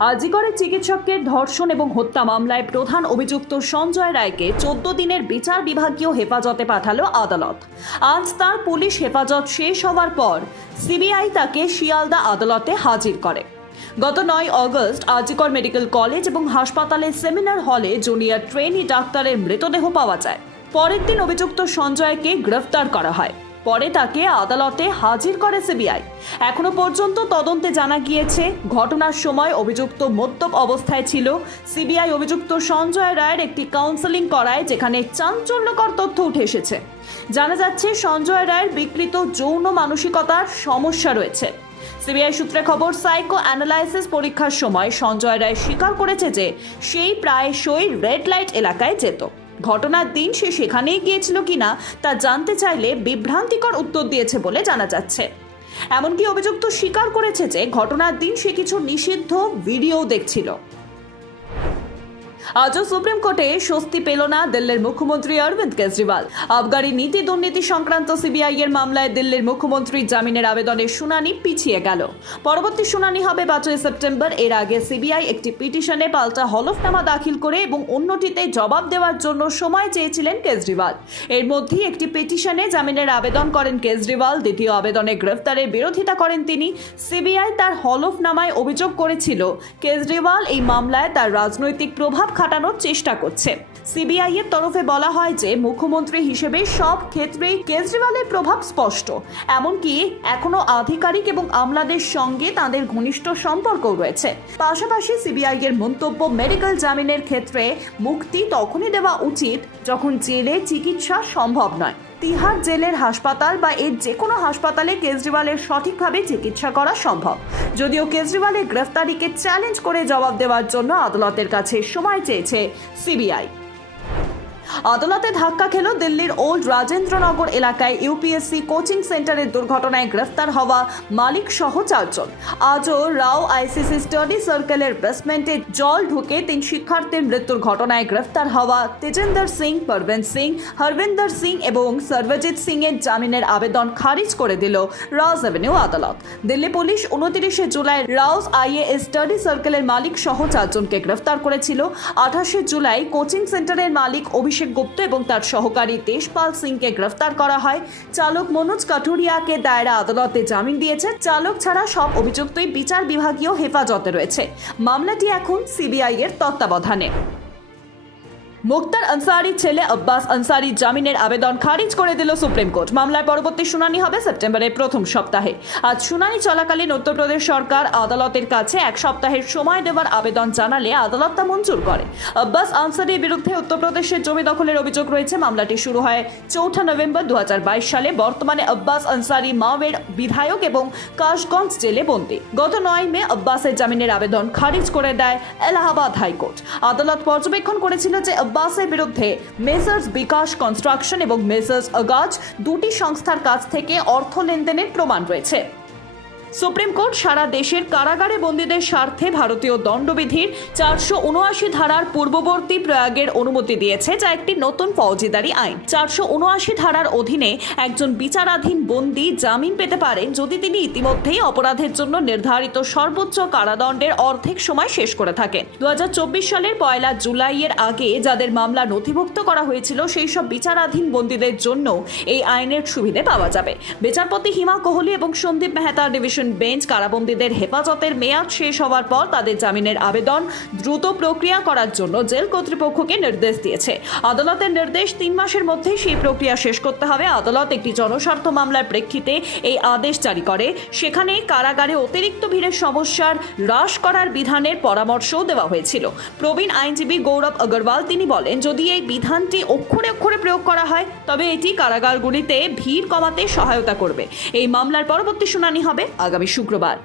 আজিকরের চিকিৎসককে ধর্ষণ এবং হত্যা মামলায় প্রধান অভিযুক্ত সঞ্জয় রায়কে চোদ্দ দিনের বিচার বিভাগীয় হেফাজতে পাঠালো আদালত। আজ তার পুলিশ হেফাজত শেষ হওয়ার পর সিবিআই তাকে শিয়ালদা আদালতে হাজির করে। গত নয় অগস্ট আজিকর মেডিকেল কলেজ এবং হাসপাতালের সেমিনার হলে জুনিয়র ট্রেনি ডাক্তারের মৃতদেহ পাওয়া যায়। পরের দিন অভিযুক্ত সঞ্জয়কে গ্রেফতার করা হয়। পরে তাকে আদালতে হাজির করে সিবিআই। এখনও পর্যন্ত তদন্তে জানা গিয়েছে, ঘটনার সময় অভিযুক্ত মদ্যপ অবস্থায় ছিল। সিবিআই অভিযুক্ত সঞ্জয় রায়ের একটি কাউন্সেলিং করায় যেখানে চাঞ্চল্যকর তথ্য উঠে এসেছে। জানা যাচ্ছে, সঞ্জয় রায়ের বিকৃত যৌন মানসিকতার সমস্যা রয়েছে। সিবিআই সূত্রে খবর সাইকো অ্যানালাইসিস পরীক্ষার সময় সঞ্জয় রায় স্বীকার করেছে যে, সেই প্রায়শই রেড লাইট এলাকায় যেত। ঘটনার দিন সে সেখানেই গিয়েছিল কিনা তা জানতে চাইলে বিভ্রান্তিকর উত্তর দিয়েছে বলে জানা যাচ্ছে। এমনকি অভিযুক্ত স্বীকার করেছে যে ঘটনার দিন সে কিছু নিষিদ্ধ ভিডিও দেখছিল। আজও সুপ্রিম কোর্টে স্বস্তি পেল না দিল্লির মুখ্যমন্ত্রী অরবিন্দ কেজরিওয়াল। আবগারি নীতি দুর্নীতি সংক্রান্ত সিবিআই এর মামলায় দিল্লির মুখ্যমন্ত্রী জামিনের আবেদনের শুনানি পিছিয়ে গেল। পরবর্তী শুনানি হবে পাঁচই সেপ্টেম্বর। এর আগে সিবিআই একটি পিটিশনে পাল্টা হলফনামা দাখিল করে এবং অন্যটিতে জবাব দেওয়ার জন্য সময় চেয়েছিলেন কেজরিওয়াল। এর মধ্যেই একটি পিটিশনে জামিনের আবেদন করেন কেজরিওয়াল। দ্বিতীয় আবেদনে গ্রেফতারের বিরোধিতা করেন তিনি। সিবিআই তার হলফনামায় অভিযোগ করেছিল, কেজরিওয়াল এই মামলায় তার রাজনৈতিক প্রভাব খাটানোর চেষ্টা করছে। সিবিআই এর তরফে বলা হয় যে, মুখ্যমন্ত্রী হিসেবে সব ক্ষেত্রেই কেজরিওয়ালের প্রভাব স্পষ্ট। এমনকি এখনও আধিকারিক এবং আমলাদের সঙ্গে তাদের ঘনিষ্ঠ সম্পর্ক রয়েছে। পাশাপাশি সিবিআই এর মন্তব্য মেডিকেল জামিনের ক্ষেত্রে মুক্তি তখনই দেওয়া উচিত যখন জেলে চিকিৎসা সম্ভব নয়। তিহার জেলের হাসপাতাল বা এর যে কোনো হাসপাতালে কেজরিওয়ালের সঠিকভাবে চিকিৎসা করা সম্ভব। যদিও কেজরিওয়ালের গ্রেফতারিকে চ্যালেঞ্জ করে জবাব দেওয়ার জন্য আদালতের কাছে সময় চেয়েছে সিবিআই। আদালতে ধাক্কা খেল দিল্লির ওল্ড রাজেন্দ্রনগর এলাকায় ইউপিএসসি কোচিং সেন্টারের দুর্ঘটনায় গ্রেফতার হওয়া মালিক সহ চারজন। আজও রাও আইসিসি স্টাডি সার্কেলের বেসমেন্টে জল ঢুকে তিন শিক্ষার্থীর মৃত্যুর ঘটনায় গ্রেফতার হওয়া তেজেন্দর সিং পরবেন সিং, হরবিন্দর সিং এবং সর্বজিৎ সিং এর জামিনের আবেদন খারিজ করে দিল রাজ অ্যাভিনিউ আদালত। দিল্লি পুলিশ উনতিরিশে জুলাই রাউস আইএ স্টাডি সার্কেলের মালিক সহ চারজনকে গ্রেফতার করেছিল। আঠাশে জুলাই কোচিং সেন্টারের মালিক অভিষেক গুপ্ত এবং তার সহকারী দেশপাল সিংকে গ্রেফতার করা হয়। চালক মনোজ কাঠুরিয়াকে দায়রা আদালতে জামিন দিয়েছে। চালক ছাড়া সব অভিযুক্তই বিচার বিভাগীয় হেফাজতে রয়েছে। মামলাটি এখন সিবিআই এর তত্ত্বাবধানে। মুক্তার আনসারির ছেলে আব্বাস আনসারি জামিনের আবেদন খারিজ করে দিল সুপ্রিম কোর্ট। মামলার পরবর্তী শুনানি হবে সেপ্টেম্বরের প্রথম সপ্তাহে। আজ শুনানি চলাকালীন উত্তরপ্রদেশ সরকার আদালতের কাছে এক সপ্তাহের সময় দেওয়ার আবেদন জানালে আদালত তা মঞ্জুর করে। আব্বাস আনসারির বিরুদ্ধে উত্তরপ্রদেশের জমি দখলের অভিযোগ রয়েছে। মামলাটি শুরু হয় চৌঠা নভেম্বর দু হাজার বাইশ সালে। বর্তমানে আব্বাস আনসারি মাওয়ের বিধায়ক এবং কাশগঞ্জ জেলে বন্দী। গত নয় মে আব্বাসের জামিনের আবেদন খারিজ করে দেয় এলাহাবাদ হাইকোর্ট। আদালত পর্যবেক্ষণ করেছিল যে আব্বাসের বিরুদ্ধে মেসার্স বিকাশ কনস্ট্রাকশন এবং মেসার্স আগাজ দুটি সংস্থার কাছ থেকে অর্থ লেনদেনের প্রমাণ রয়েছে। সুপ্রিম কোর্ট সারা দেশের কারাগারে বন্দীদের স্বার্থে ভারতীয় দণ্ডবিধির চারশো উনআশি ধারার পূর্ববর্তী প্রয়োগের অনুমতি দিয়েছে, যা একটি নতুন ফৌজিদারি আইন। চারশো উনআশি ধারার অধীনে একজন বিচারাধীন বন্দী জামিন পেতে পারেন যদি তিনি ইতিমধ্যেই অপরাধের জন্য নির্ধারিত সর্বোচ্চ কারাদণ্ডের অর্ধেক সময় শেষ করে থাকেন। দু হাজার চব্বিশ সালের পয়লা জুলাইয়ের আগে যাদের মামলা নথিভুক্ত করা হয়েছিল, সেই সব বিচারাধীন বন্দীদের জন্য এই আইনের সুবিধে পাওয়া যাবে। বিচারপতি হিমা কোহলি এবং সন্দীপ মেহতা ডিভিশন বেঞ্চ কারাবন্দীদের হেফাজতের মেয়াদ শেষ হওয়ার পর তাদের জামিনের আবেদন দ্রুত প্রক্রিয়া করার জন্য জেল কর্তৃপক্ষকে নির্দেশ দিয়েছে। আদালতের নির্দেশ তিন মাসের মধ্যে সেই প্রক্রিয়া শেষ করতে হবে। আদালত একটি জনস্বার্থ মামলার প্রেক্ষিতে এই আদেশ জারি করে। সেখানে কারাগারে অতিরিক্ত ভিড়ের সমস্যার হ্রাস করার বিধানের পরামর্শও দেওয়া হয়েছিল। প্রবীণ আইনজীবী গৌরব আগরওয়াল তিনি বলেন, যদি এই বিধানটি অক্ষরে অক্ষরে প্রয়োগ করা হয়, তবে এটি কারাগারগুলিতে ভিড় কমাতে সহায়তা করবে। এই মামলার পরবর্তী শুনানি হবে আগামী শুক্রবার।